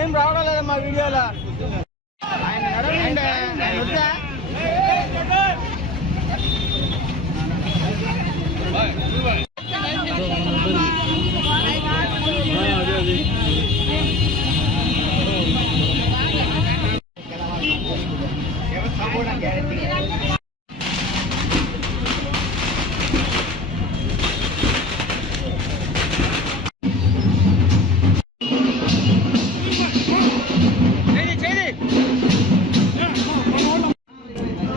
ఏం రావడం లేదా మా వీడియోలో ఆయన నడవండి వద్దా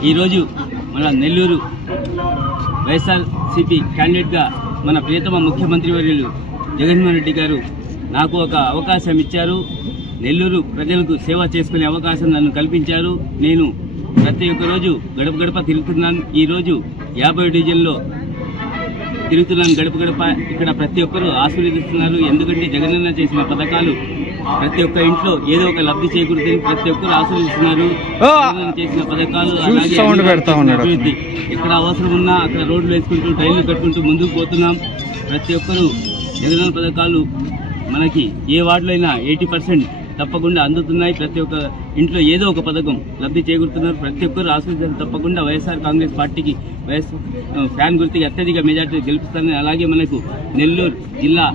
ఈరోజు మన నెల్లూరు వైఎస్ఆర్సీపీ క్యాండిడేట్గా మన ప్రియతమ ముఖ్యమంత్రి వర్యులు జగన్మోహన్ రెడ్డి గారు నాకు ఒక అవకాశం ఇచ్చారు. నెల్లూరు ప్రజలకు సేవ చేసుకునే అవకాశం నన్ను కల్పించారు. నేను ప్రతి ఒక్క రోజు గడప గడప తిరుగుతున్నాను. ఈరోజు 50 డివిజన్లో తిరుగుతున్నాను గడప గడప. ఇక్కడ ప్రతి ఒక్కరూ ఆశీర్వదిస్తున్నారు. ఎందుకంటే జగనన్న చేసిన పథకాలు ప్రతి ఒక్క ఇంట్లో ఏదో ఒక లబ్ధి చేకూరుతుంది. ప్రతి ఒక్కరు ఆశీర్వదిస్తున్నారు. చేసిన పథకాలు అభివృద్ధి ఎక్కడ అవసరం ఉన్నా అక్కడ రోడ్లు వేసుకుంటూ రైళ్లు కట్టుకుంటూ ముందుకు పోతున్నాం. ప్రతి ఒక్కరూ జగనన్న పథకాలు మనకి ఏ వార్డులో అయినా 80% తప్పకుండా అందుతున్నాయి. ప్రతి ఒక్క ఇంట్లో ఏదో ఒక పథకం లబ్ధి చేకూరుతున్నారు. ప్రతి ఒక్కరు ఆశీర్వదించారు. తప్పకుండా వైఎస్ఆర్ కాంగ్రెస్ పార్టీకి ఫ్యాన్ గుర్తుకి అత్యధిక మెజార్టీ గెలుపుస్తారని, అలాగే మనకు నెల్లూరు జిల్లా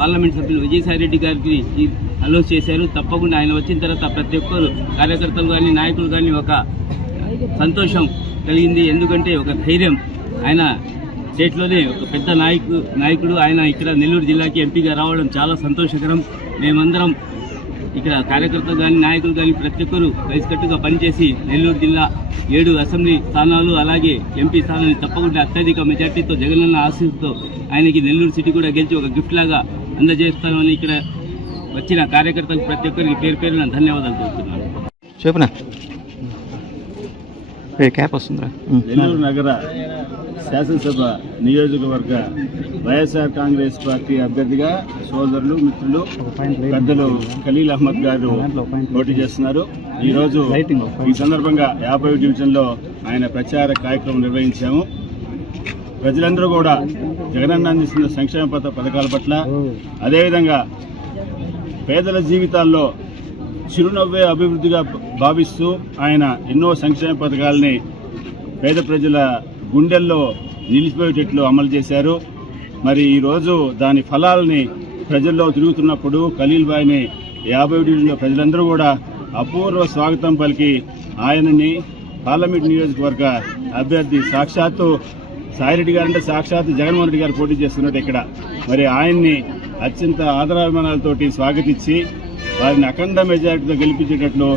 పార్లమెంట్ సభ్యులు విజయసాయి రెడ్డి గారికి అనౌన్స్ చేశారు. తప్పకుండా ఆయన వచ్చిన తర్వాత ప్రతి ఒక్కరు కార్యకర్తలు కానీ నాయకులు కానీ ఒక సంతోషం కలిగింది. ఎందుకంటే ఒక ధైర్యం, ఆయన స్టేట్లోనే ఒక పెద్ద నాయకుడు ఆయన ఇక్కడ నెల్లూరు జిల్లాకి ఎంపీగా రావడం చాలా సంతోషకరం. మేమందరం ఇక్కడ కార్యకర్తలు కానీ నాయకులు కానీ ప్రతి ఒక్కరు కలిసికట్టుగా పనిచేసి నెల్లూరు జిల్లా 7 అసెంబ్లీ స్థానాలు అలాగే ఎంపీ స్థానాన్ని తప్పకుండా అత్యధిక మెజార్టీతో జగనన్న ఆశీస్సుతో ఆయనకి నెల్లూరు సిటీ కూడా గెలిచి ఒక గిఫ్ట్ లాగా అందజేస్తామని ఇక్కడ వచ్చిన కార్యకర్తలకు ప్రతి ఒక్కరికి పేరు పేరున ధన్యవాదాలు తెలుపుతున్నాను. చెప్పునా నెల్లూరు నగర శాసనసభ నియోజకవర్గ వైఎస్ఆర్ కాంగ్రెస్ పార్టీ అభ్యర్థిగా సోదరులు మిత్రులు పెద్దలు ఖలీల్ అహ్మద్ గారు పోటీ చేస్తున్నారు. ఈరోజు ఈ సందర్భంగా 50 డివిజన్లో ఆయన ప్రచార కార్యక్రమం నిర్వహించాము. ప్రజలందరూ కూడా జగనన్న అందిస్తున్న సంక్షేమ పథకాల పట్ల, అదేవిధంగా పేదల జీవితాల్లో చిరునవ్వే అభివృద్ధిగా భావిస్తూ ఆయన ఎన్నో సంక్షేమ పథకాలని పేద ప్రజల గుండెల్లో నిలిచిపోయేటట్లు అమలు చేశారు. మరి ఈరోజు దాని ఫలాలని ప్రజల్లో తిరుగుతున్నప్పుడు ఖలీల్ బాయ్ని 50 డివిజన్లో ప్రజలందరూ కూడా అపూర్వ స్వాగతం పలికి ఆయనని పార్లమెంట్ నియోజకవర్గ అభ్యర్థి సాక్షాత్తు సాయిరెడ్డి గారంటే సాక్షాత్తు జగన్మోహన్ రెడ్డి గారు పోటీ చేస్తున్నట్టు ఇక్కడ మరి ఆయన్ని అత్యంత ఆదరాభిమానాలతోటి స్వాగతించి వారిని అఖండ మెజారిటీతో గెలిపించేటట్లు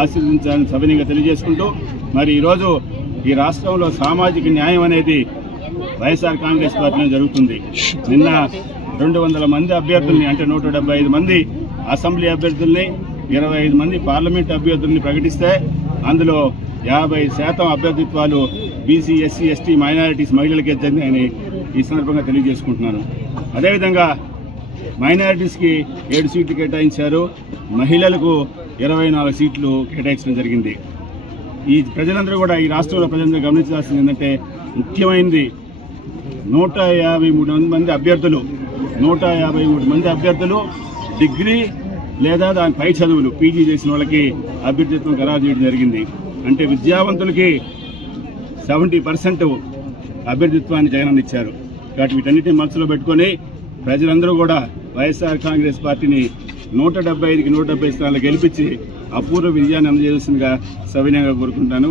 ఆశీర్వదించాలని సవినీయంగా తెలియజేసుకుంటూ, మరి ఈరోజు ఈ రాష్ట్రంలో సామాజిక న్యాయం అనేది వైఎస్ఆర్ కాంగ్రెస్ పార్టీలో జరుగుతుంది. నిన్న 200 మంది అభ్యర్థుల్ని అంటే 175 మంది అసెంబ్లీ అభ్యర్థుల్ని 25 మంది పార్లమెంట్ అభ్యర్థుల్ని ప్రకటిస్తే అందులో 50% అభ్యర్థిత్వాలు బీసీ, ఎస్సీ, ఎస్టీ, మైనారిటీస్ మహిళలకే జరిగాయని ఈ సందర్భంగా తెలియజేసుకుంటున్నాను. అదేవిధంగా మైనారిటీస్కి 7 సీట్లు కేటాయించారు, మహిళలకు 24 సీట్లు కేటాయించడం జరిగింది. ఈ ప్రజలందరూ కూడా ఈ రాష్ట్రంలో ప్రజలందరూ గమనించాల్సింది ఏంటంటే ముఖ్యమైనది 153 మంది అభ్యర్థులు 153 మంది అభ్యర్థులు డిగ్రీ లేదా దాని పై చదువులు పీజీ చేసిన వాళ్ళకి అభ్యర్థిత్వం ఖరారు చేయడం జరిగింది. అంటే విద్యావంతులకి 70% అభ్యర్థిత్వాన్ని జగనన్న ఇచ్చారు. కాబట్టి వీటన్నిటిని మనసులో పెట్టుకొని ప్రజలందరూ కూడా వైఎస్ఆర్ కాంగ్రెస్ పార్టీని 175కి 170 స్థానాలు గెలిపించి అపూర్వ విజయాన్ని అందజేయాల్సిందిగా సవినయంగా కోరుకుంటాను.